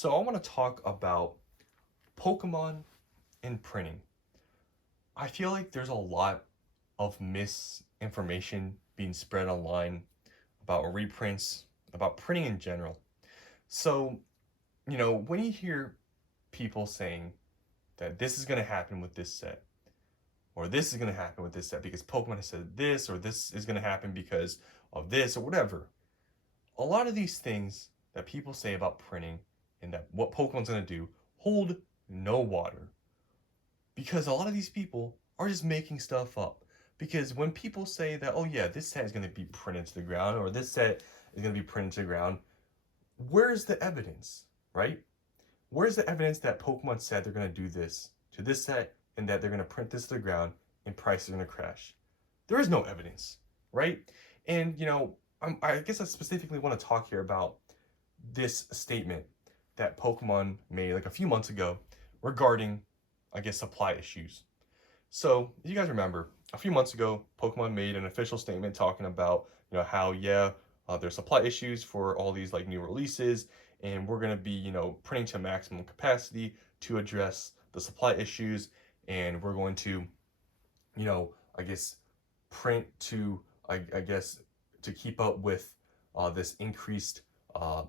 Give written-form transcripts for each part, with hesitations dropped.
So I want to talk about Pokemon and printing. I feel like there's a lot of misinformation being spread online about reprints, about printing in general. So, when you hear people saying that this is going to happen with this set, or this is going to happen with this set because Pokemon has said this, or this is going to happen because of this, or whatever, a lot of these things that people say about printing and that what Pokemon's going to do hold no water. Because a lot of these people are just making stuff up. Because when people say that, oh yeah, this set is going to be printed to the ground, or this set is going to be printed to the ground, where's the evidence, right? Where's the evidence that Pokemon said they're going to do this to this set and that they're going to print this to the ground and prices are going to crash? There is no evidence, right? And, I guess I specifically want to talk here about this statement that Pokemon made like a few months ago regarding, I guess, supply issues. So, you guys remember, a few months ago, Pokemon made an official statement talking about, how, there's supply issues for all these like new releases, and we're going to be, printing to maximum capacity to address the supply issues, and we're going to, I guess, print to, I guess, to keep up with this increased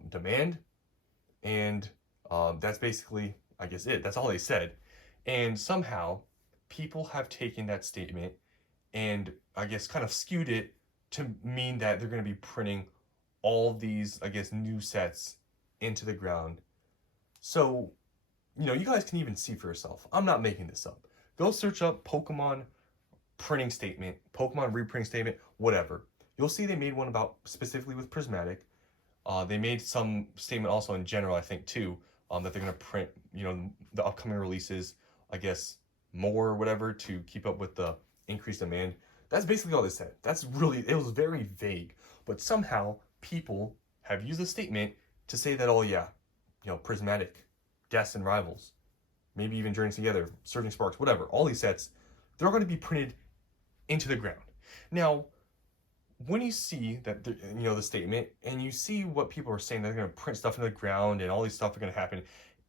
demand. And that's basically, I guess, it. That's all they said. And somehow, people have taken that statement and, I guess, kind of skewed it to mean that they're going to be printing all these, I guess, new sets into the ground. So, you guys can even see for yourself. I'm not making this up. Go search up Pokemon printing statement, Pokemon reprinting statement, whatever. You'll see they made one about specifically with Prismatic. They made some statement also in general, I think, too, that they're going to print, the upcoming releases, I guess, more or whatever to keep up with the increased demand. That's basically all they said. It was very vague. But somehow people have used a statement to say that, oh yeah, Prismatic, Guests and Rivals, maybe even Journeys Together, Surging Sparks, whatever, all these sets, they're going to be printed into the ground. Now, when you see that, the statement, and you see what people are saying, they're going to print stuff into the ground and all these stuff are going to happen,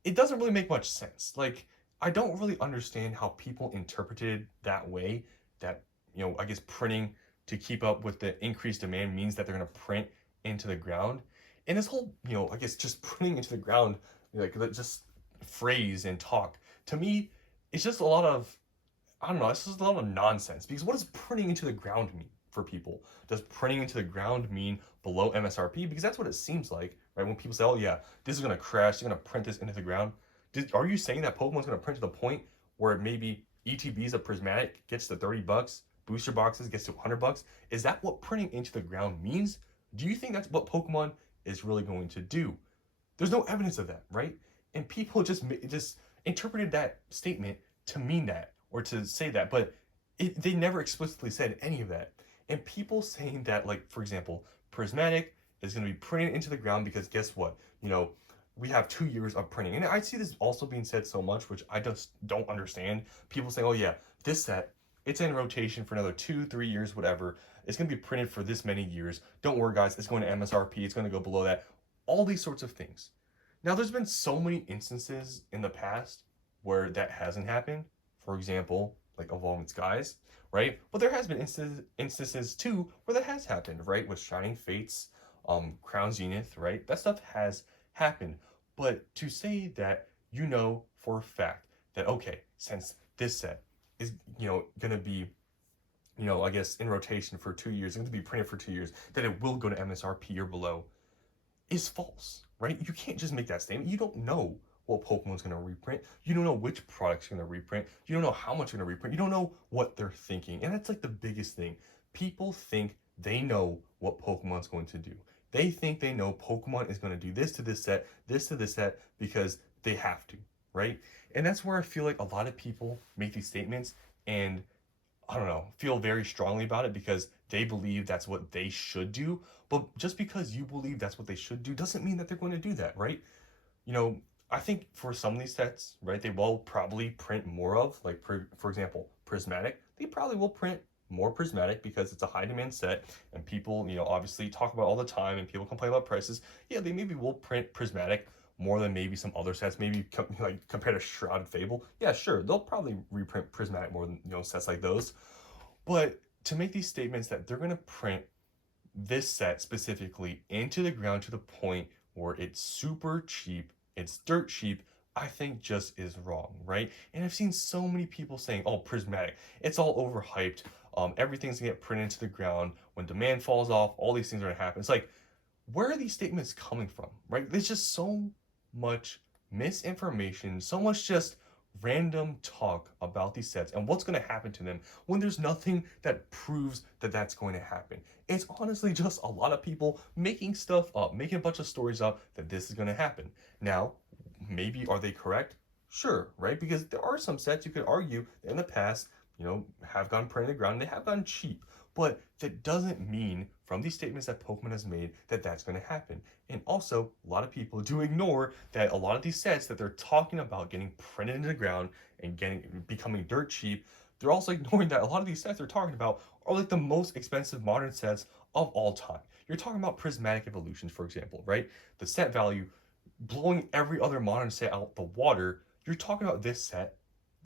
it doesn't really make much sense. Like, I don't really understand how people interpreted that way, that, I guess printing to keep up with the increased demand means that they're going to print into the ground. And this whole, I guess just printing into the ground, like just phrase and talk, to me, it's just a lot of, I don't know, it's just a lot of nonsense. Because what does printing into the ground mean for people? Does printing into the ground mean below MSRP? Because that's what it seems like, right? When people say, oh yeah, this is going to crash, they're going to print this into the ground. Are you saying that Pokemon's going to print to the point where maybe ETBs of Prismatic gets to $30, booster boxes gets to $100? Is that what printing into the ground means? Do you think that's what Pokemon is really going to do? There's no evidence of that, right? And people just interpreted that statement to mean that or to say that, but they never explicitly said any of that. And people saying that, like, for example, Prismatic is going to be printed into the ground because guess what? We have 2 years of printing. And I see this also being said so much, which I just don't understand. People saying, oh yeah, this set, it's in rotation for another 2-3 years, whatever. It's going to be printed for this many years. Don't worry, guys. It's going to MSRP. It's going to go below that. All these sorts of things. Now, there's been so many instances in the past where that hasn't happened. For example, like Evolving Skies, right? But there has been instances too where that has happened, right? With Shining Fates, Crown Zenith, right? That stuff has happened. But to say that for a fact that, okay, since this set is, going to be, I guess in rotation for 2 years, going to be printed for 2 years, that it will go to MSRP or below is false, right? You can't just make that statement. You don't know what Pokemon's going to reprint. You don't know which product's going to reprint. You don't know how much they're going to reprint. You don't know what they're thinking. And that's like the biggest thing. People think they know what Pokemon's going to do. They think they know Pokemon is going to do this to this set, this to this set, because they have to, right? And that's where I feel like a lot of people make these statements and, I don't know, feel very strongly about it because they believe that's what they should do. But just because you believe that's what they should do doesn't mean that they're going to do that, right? I think for some of these sets, right, they will probably print more of, like, for example, Prismatic, they probably will print more prismatic because it's a high demand set and people, obviously talk about all the time and people complain about prices. Yeah, they maybe will print prismatic more than maybe some other sets, maybe like compared to Shrouded Fable. Yeah, sure, they'll probably reprint prismatic more than, sets like those. But to make these statements that they're going to print this set specifically into the ground to the point where it's super cheap, it's dirt cheap, I think just is wrong, right? And I've seen so many people saying, oh, prismatic, it's all overhyped. Everything's gonna get printed into the ground. When demand falls off, all these things are gonna happen. It's like, where are these statements coming from, right? There's just so much misinformation, so much just random talk about these sets and what's going to happen to them when there's nothing that proves that that's going to happen. It's honestly just a lot of people making stuff up, making a bunch of stories up that this is going to happen. Now, maybe are they correct? Sure, right? Because there are some sets you could argue in the past, have gone printed in the ground and they have gone cheap. But that doesn't mean from these statements that Pokemon has made that that's going to happen. And also, a lot of people do ignore that a lot of these sets that they're talking about getting printed into the ground and becoming dirt cheap, they're also ignoring that a lot of these sets they're talking about are like the most expensive modern sets of all time. You're talking about Prismatic Evolutions, for example, right? The set value blowing every other modern set out the water. You're talking about this set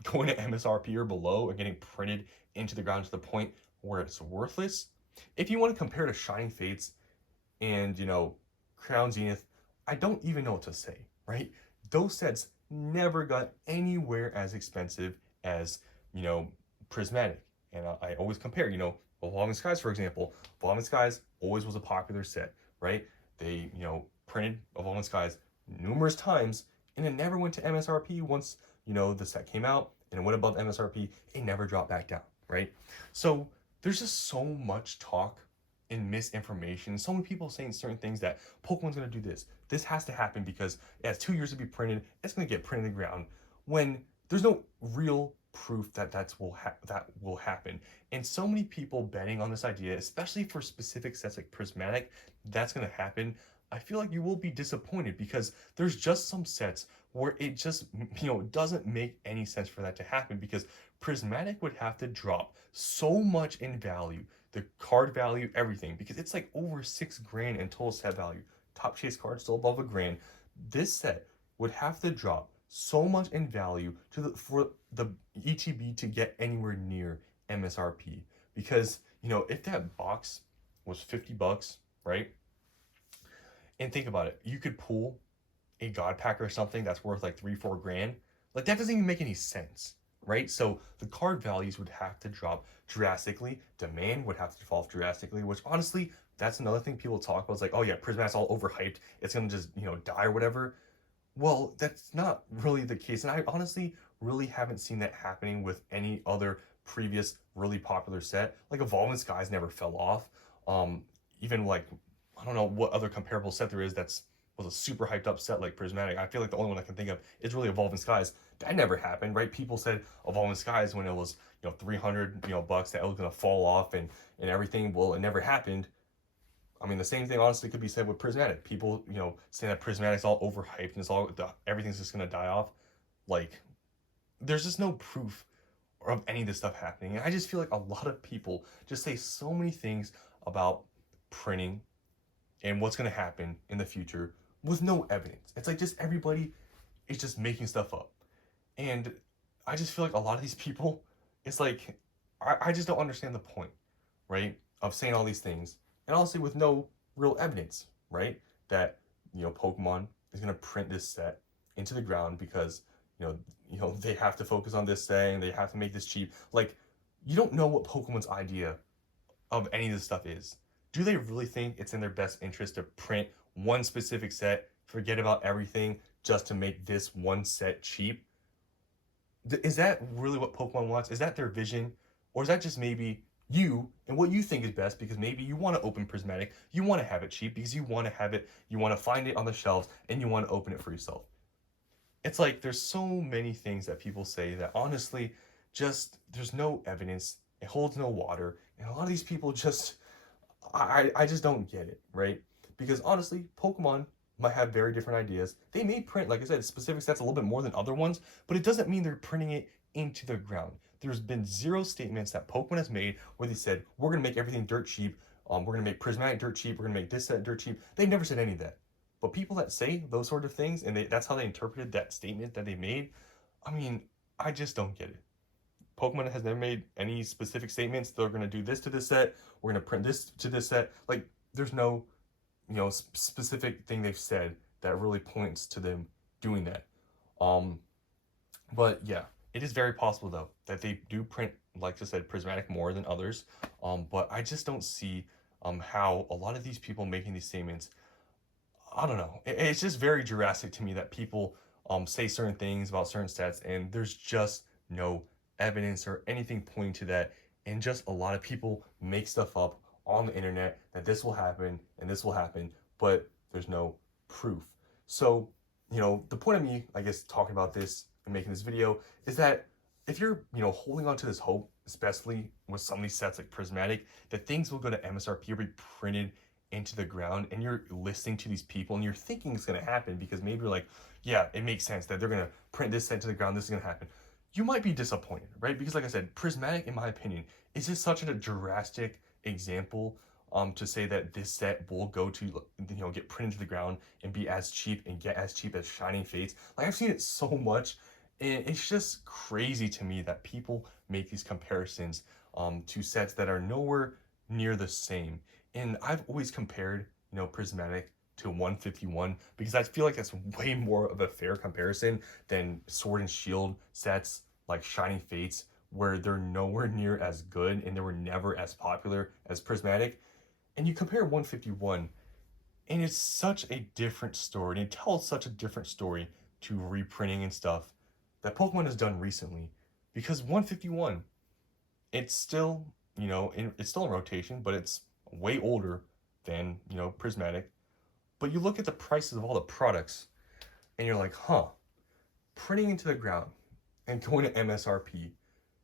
going to MSRP or below and getting printed into the ground to the point where it's worthless. If you want to compare to Shining Fates and, Crown Zenith, I don't even know what to say, right? Those sets never got anywhere as expensive as, Prismatic. And I always compare, Evolving Skies, for example. Evolving Skies always was a popular set, right? They, printed Evolving Skies numerous times and it never went to MSRP once, the set came out and it went above MSRP. It never dropped back down, right? So there's just so much talk and misinformation. So many people saying certain things that Pokemon's going to do this. This has to happen because it has 2 years to be printed. It's going to get printed in the ground when there's no real proof that that will happen. And so many people betting on this idea, especially for specific sets like Prismatic, that's going to happen. I feel like you will be disappointed because there's just some sets where it just, doesn't make any sense for that to happen because Prismatic would have to drop so much in value, the card value, everything, because it's like over $6,000 in total set value. Top Chase card still above $1,000. This set would have to drop so much in value for the ETB to get anywhere near MSRP. Because, if that box was $50, right? And think about it, you could pull a God Pack or something that's worth like $3-4 grand. Like that doesn't even make any sense, right? So the card values would have to drop drastically. Demand would have to fall off drastically, which honestly, that's another thing people talk about. It's like, oh yeah, Prismatic's all overhyped. It's gonna just, die or whatever. Well, that's not really the case. And I honestly really haven't seen that happening with any other previous really popular set. Like Evolving Skies never fell off. Even like, I don't know what other comparable set there is that's was a super hyped up set like Prismatic. I feel like the only one I can think of is really Evolving Skies. That never happened, right? People said Evolving Skies when it was, 300, bucks that it was gonna fall off and everything. Well, it never happened. I mean, the same thing honestly could be said with Prismatic. People, saying that Prismatic's all overhyped and everything's just gonna die off. Like, there's just no proof of any of this stuff happening. And I just feel like a lot of people just say so many things about printing and what's gonna happen in the future with no evidence. It's like just everybody is just making stuff up. And I just feel like a lot of these people, it's like, I just don't understand the point, right? Of saying all these things. And honestly, with no real evidence, right? That, Pokemon is going to print this set into the ground because, they have to focus on this set and they have to make this cheap. Like, you don't know what Pokemon's idea of any of this stuff is. Do they really think it's in their best interest to print one specific set, forget about everything, just to make this one set cheap? Is that really what Pokemon wants? Is that their vision? Or is that just maybe you and what you think is best because maybe you want to open Prismatic, you want to have it cheap because you want to have it, you want to find it on the shelves, and you want to open it for yourself? It's like there's so many things that people say that honestly, just there's no evidence, it holds no water, and a lot of these people just, I just don't get it, right? Because honestly, Pokemon might have very different ideas. They may print, like I said, specific sets a little bit more than other ones, but it doesn't mean they're printing it into the ground. there's been zero statements that Pokemon has made where they said, we're going to make everything dirt cheap. We're going to make Prismatic dirt cheap. We're going to make this, that dirt cheap. They never said any of that. But people that say those sort of things, and that's how they interpreted that statement that they made, I mean, I just don't get it. Pokemon has never made any specific statements. They're going to do this to this set. We're going to print this to this set. Like, there's no, specific thing they've said that really points to them doing that. But yeah, it is very possible though that they do print, like I said, Prismatic more than others. But I just don't see how a lot of these people making these statements, I don't know. It's just very Jurassic to me that people say certain things about certain stats, and there's just no evidence or anything pointing to that. And just a lot of people make stuff up on the internet that this will happen and this will happen, but there's no proof. So, the point of me, I guess, talking about this and making this video is that if you're, holding on to this hope, especially with some of these sets like Prismatic, that things will go to MSRP or be printed into the ground, and you're listening to these people and you're thinking it's going to happen because maybe you're like, yeah, it makes sense that they're going to print this set to the ground, this is going to happen. You might be disappointed, right? Because like I said, Prismatic, in my opinion, is just such a drastic example to say that this set will go to, get printed to the ground and be as cheap and get as cheap as Shining Fates. Like, I've seen it so much, and it's just crazy to me that people make these comparisons to sets that are nowhere near the same. And I've always compared, Prismatic to 151 because I feel like that's way more of a fair comparison than Sword and Shield sets like Shining Fates, where they're nowhere near as good and they were never as popular as Prismatic. And you compare 151, and it's such a different story, and it tells such a different story to reprinting and stuff that Pokemon has done recently. Because 151, it's still, it's still in rotation, but it's way older than, Prismatic. But you look at the prices of all the products, and you're like, huh, printing into the ground and going to MSRP.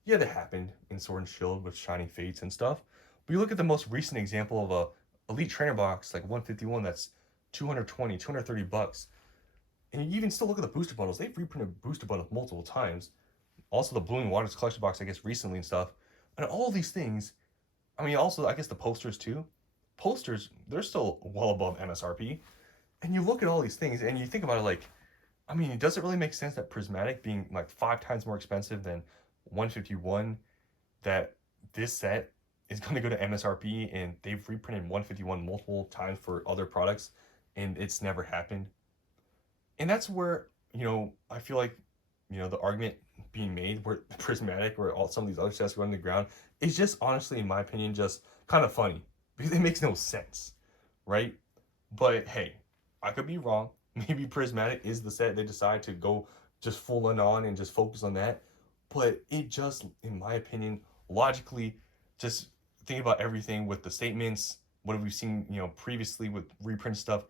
Yeah, that happened in Sword and Shield with Shining Fates and stuff. But you look at the most recent example of a Elite Trainer box like 151 that's 220, 230 bucks. And you even still look at the booster bundles. They've reprinted booster bundles multiple times. Also the Blooming Waters collection box, I guess, recently and stuff. And all these things, I mean, also, I guess the posters too. Posters, they're still well above MSRP. And you look at all these things and you think about it like, I mean, does it really make sense that Prismatic being like 5 times more expensive than 151, that this set is going to go to MSRP, and they've reprinted 151 multiple times for other products and it's never happened? And that's where, I feel like, the argument being made where Prismatic or some of these other sets go on the ground is just, honestly, in my opinion, just kind of funny because it makes no sense, right? But hey, I could be wrong. Maybe Prismatic is the set they decide to go just full on and just focus on that. But it just, in my opinion, logically, just think about everything with the statements, what have we seen, previously with reprint stuff,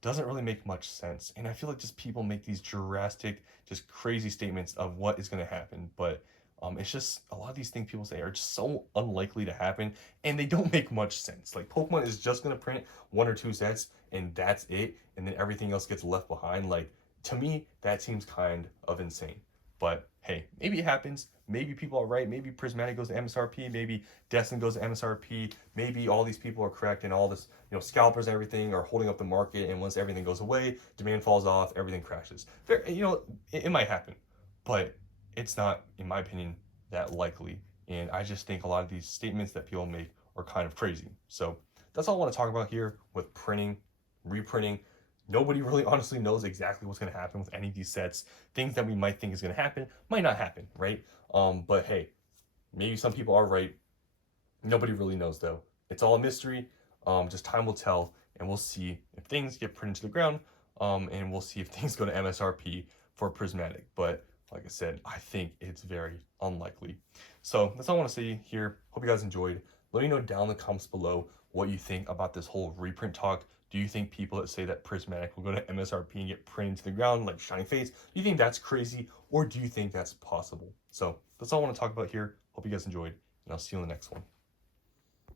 doesn't really make much sense. And I feel like just people make these drastic, just crazy statements of what is going to happen. But it's just a lot of these things people say are just so unlikely to happen, and they don't make much sense. Like, Pokemon is just going to print 1 or 2 sets and that's it, and then everything else gets left behind. Like, to me, that seems kind of insane. But hey, maybe it happens. Maybe people are right. Maybe Prismatic goes to MSRP. Maybe Destin goes to MSRP. Maybe all these people are correct and all this, scalpers and everything are holding up the market. And once everything goes away, demand falls off, everything crashes. It might happen, but it's not, in my opinion, that likely. And I just think a lot of these statements that people make are kind of crazy. So that's all I want to talk about here with printing, reprinting. Nobody really honestly knows exactly what's going to happen with any of these sets. Things that we might think is going to happen might not happen, right? But hey, maybe some people are right. Nobody really knows though. It's all a mystery. Just time will tell, and we'll see if things get printed to the ground, and we'll see if things go to MSRP for Prismatic. But like I said, I think it's very unlikely. So that's all I want to say here. Hope you guys enjoyed. Let me know down in the comments below what you think about this whole reprint talk. Do you think people that say that Prismatic will go to MSRP and get printed to the ground like Shining Fates, do you think that's crazy, or do you think that's possible? So that's all I want to talk about here. Hope you guys enjoyed, and I'll see you in the next one.